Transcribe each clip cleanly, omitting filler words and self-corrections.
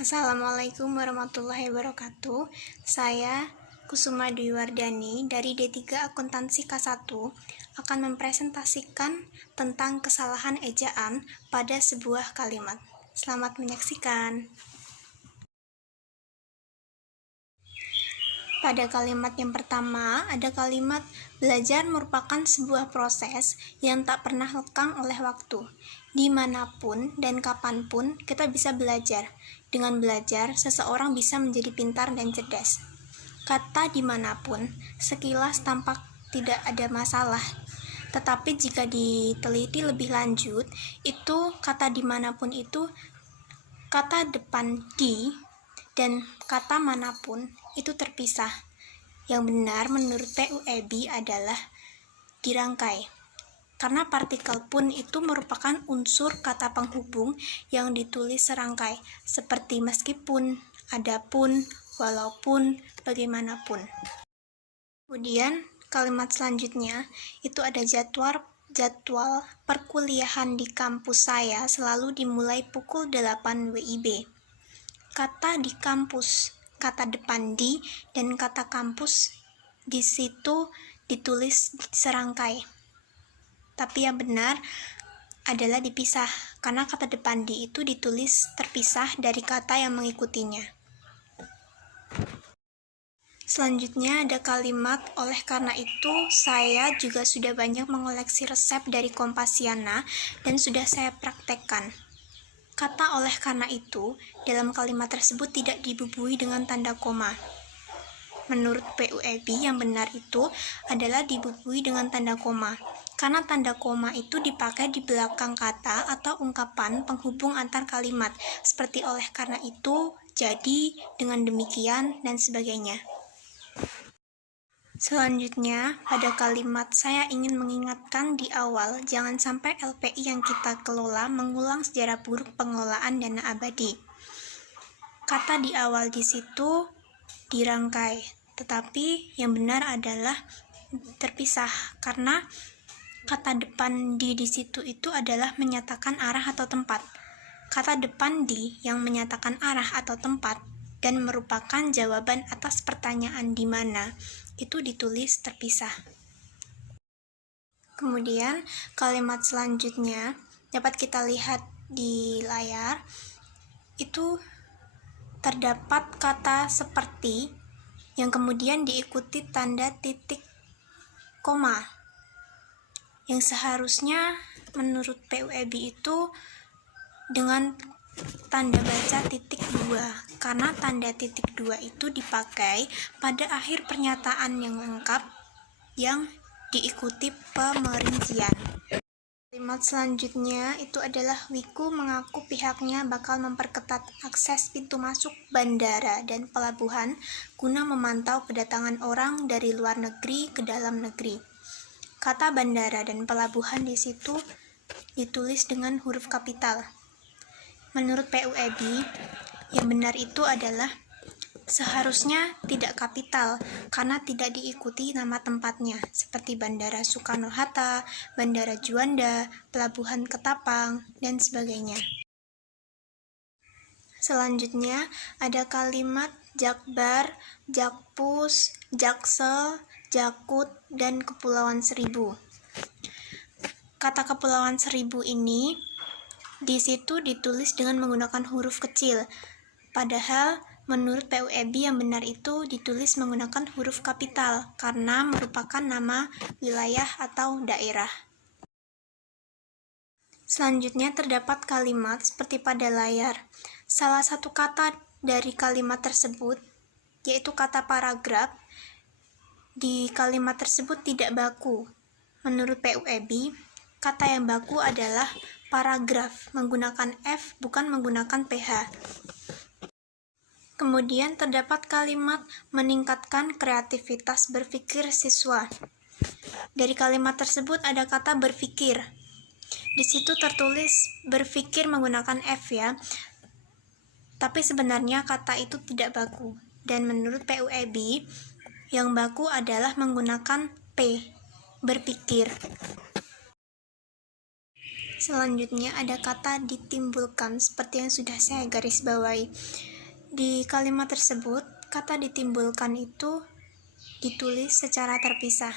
Assalamualaikum warahmatullahi wabarakatuh. Saya Kusuma Dwi Wardani dari D3 Akuntansi K1 akan mempresentasikan tentang kesalahan ejaan pada sebuah kalimat. Selamat menyaksikan. Pada kalimat yang pertama, ada kalimat belajar merupakan sebuah proses yang tak pernah lekang oleh waktu. Dimanapun dan kapanpun kita bisa belajar. Dengan belajar, seseorang bisa menjadi pintar dan cerdas. Kata dimanapun sekilas tampak tidak ada masalah. Tetapi jika diteliti lebih lanjut, itu kata dimanapun itu kata depan di dan kata manapun itu terpisah. Yang benar menurut PUEB adalah dirangkai. Karena partikel pun itu merupakan unsur kata penghubung yang ditulis serangkai, seperti meskipun, adapun, walaupun, bagaimanapun. Kemudian kalimat selanjutnya itu ada jadwal perkuliahan di kampus saya selalu dimulai pukul 8 WIB. Kata di kampus, kata depan di, dan kata kampus di situ ditulis serangkai. Tapi yang benar adalah dipisah, karena kata depan di itu ditulis terpisah dari kata yang mengikutinya. Selanjutnya ada kalimat, oleh karena itu saya juga sudah banyak mengoleksi resep dari Kompasiana dan sudah saya praktekkan. Kata oleh karena itu dalam kalimat tersebut tidak dibubuhi dengan tanda koma. Menurut PUEB yang benar itu adalah dibubuhi dengan tanda koma, karena tanda koma itu dipakai di belakang kata atau ungkapan penghubung antar kalimat, seperti oleh karena itu, jadi, dengan demikian, dan sebagainya. Selanjutnya, pada kalimat saya ingin mengingatkan di awal, jangan sampai LPI yang kita kelola mengulang sejarah buruk pengelolaan dana abadi. Kata di awal di situ dirangkai, tetapi yang benar adalah terpisah, karena kata depan di situ itu adalah menyatakan arah atau tempat. Kata depan di yang menyatakan arah atau tempat dan merupakan jawaban atas pertanyaan di mana itu ditulis terpisah. Kemudian kalimat selanjutnya dapat kita lihat di layar, itu terdapat kata seperti yang kemudian diikuti tanda titik koma, yang seharusnya menurut PUEB itu dengan tanda baca titik 2, karena tanda titik 2 itu dipakai pada akhir pernyataan yang lengkap yang diikuti pemerincian. Kalimat selanjutnya itu adalah Wiku mengaku pihaknya bakal memperketat akses pintu masuk bandara dan pelabuhan guna memantau kedatangan orang dari luar negeri ke dalam negeri. Kata bandara dan pelabuhan di situ ditulis dengan huruf kapital. Menurut PUEB, yang benar itu adalah seharusnya tidak kapital karena tidak diikuti nama tempatnya, seperti Bandara Soekarno-Hatta, Bandara Juanda, Pelabuhan Ketapang, dan sebagainya. Selanjutnya ada kalimat Jakbar, Jakpus, Jaksel, Jakut, dan Kepulauan Seribu. Kata Kepulauan Seribu ini di situ ditulis dengan menggunakan huruf kecil, padahal menurut PUEB yang benar itu ditulis menggunakan huruf kapital karena merupakan nama wilayah atau daerah. Selanjutnya terdapat kalimat seperti pada layar. Salah satu kata dari kalimat tersebut, yaitu kata paragraf, di kalimat tersebut tidak baku. Menurut PUEB, kata yang baku adalah paragraf menggunakan F bukan menggunakan PH. Kemudian terdapat kalimat meningkatkan kreativitas berpikir siswa. Dari kalimat tersebut ada kata berpikir. Di situ tertulis berpikir menggunakan F ya. Tapi sebenarnya kata itu tidak baku. Dan menurut PUEB, yang baku adalah menggunakan P, berpikir. Selanjutnya ada kata ditimbulkan, seperti yang sudah saya garis bawahi. Di kalimat tersebut, kata ditimbulkan itu ditulis secara terpisah.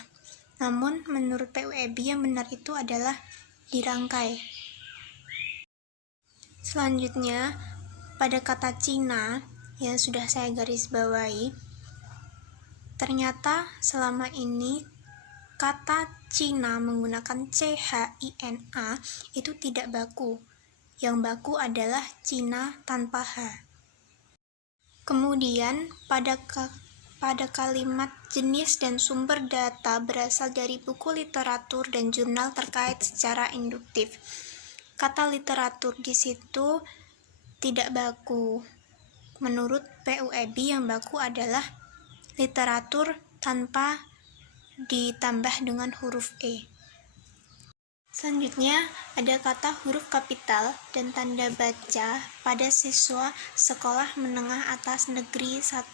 Namun, menurut PUEB yang benar itu adalah dirangkai. Selanjutnya, pada kata Cina yang sudah saya garis bawahi, ternyata selama ini kata Cina menggunakan CHINA itu tidak baku. Yang baku adalah Cina tanpa H. Kemudian pada kalimat jenis dan sumber data berasal dari buku literatur dan jurnal terkait secara induktif. Kata literatur di situ tidak baku. Menurut PUEB yang baku adalah literatur tanpa ditambah dengan huruf E. Selanjutnya ada kata huruf kapital dan tanda baca pada siswa sekolah menengah atas negeri 1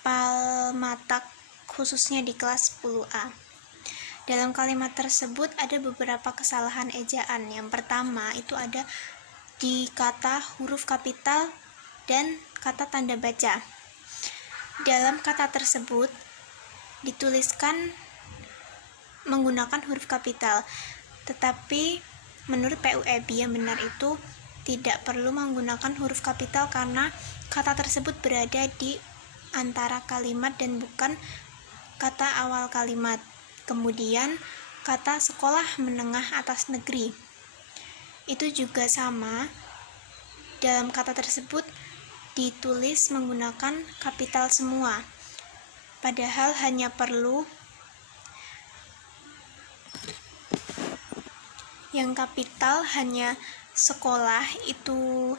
Palmatak, khususnya di kelas 10A. Dalam kalimat tersebut ada beberapa kesalahan ejaan. Yang pertama itu ada di kata huruf kapital dan kata tanda baca. Dalam kata tersebut dituliskan menggunakan huruf kapital, tetapi menurut PUEB yang benar itu tidak perlu menggunakan huruf kapital karena kata tersebut berada di antara kalimat dan bukan kata awal kalimat. Kemudian kata sekolah menengah atas negeri itu juga sama, dalam kata tersebut ditulis menggunakan kapital semua, padahal hanya perlu yang kapital hanya sekolah, itu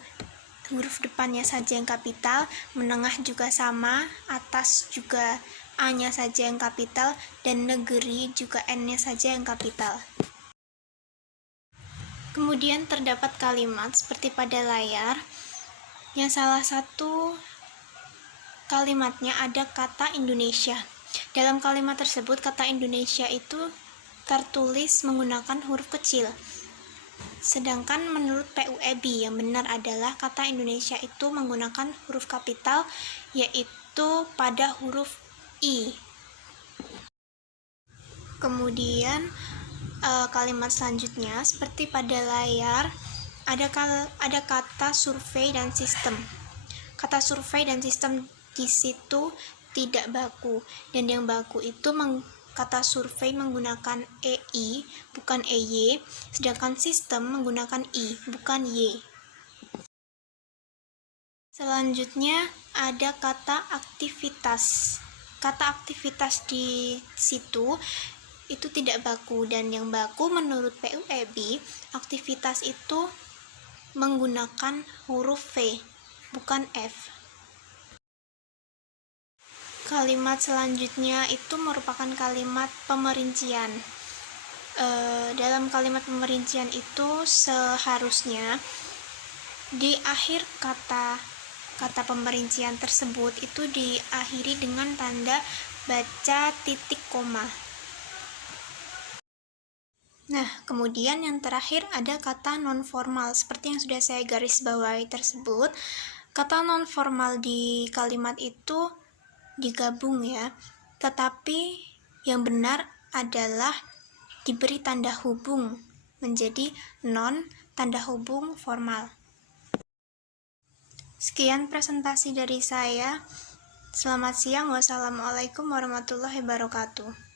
huruf depannya saja yang kapital, menengah juga sama, atas juga A-nya saja yang kapital, dan negeri juga N-nya saja yang kapital. Kemudian terdapat kalimat seperti pada layar, yang salah satu kalimatnya ada kata Indonesia. Dalam kalimat tersebut, kata Indonesia itu tertulis menggunakan huruf kecil. Sedangkan menurut PUEB yang benar adalah kata Indonesia itu menggunakan huruf kapital, yaitu pada huruf I. Kemudian kalimat selanjutnya seperti pada layar ada kata survei dan sistem. Kata survei dan sistem di situ tidak baku, dan yang baku itu kata survei menggunakan EI bukan EY, sedangkan sistem menggunakan I bukan Y. Selanjutnya ada kata aktivitas. Kata aktivitas di situ itu tidak baku, dan yang baku menurut PUEB aktivitas itu menggunakan huruf V bukan F. Kalimat selanjutnya itu merupakan kalimat pemerincian. Dalam kalimat pemerincian itu seharusnya di akhir kata pemerincian tersebut itu diakhiri dengan tanda baca titik koma. Nah, kemudian yang terakhir ada kata non-formal, seperti yang sudah saya garis bawahi tersebut. Kata non-formal di kalimat itu digabung ya, tetapi yang benar adalah diberi tanda hubung menjadi non tanda hubung formal. Sekian presentasi dari saya. Selamat siang. Wassalamualaikum warahmatullahi wabarakatuh.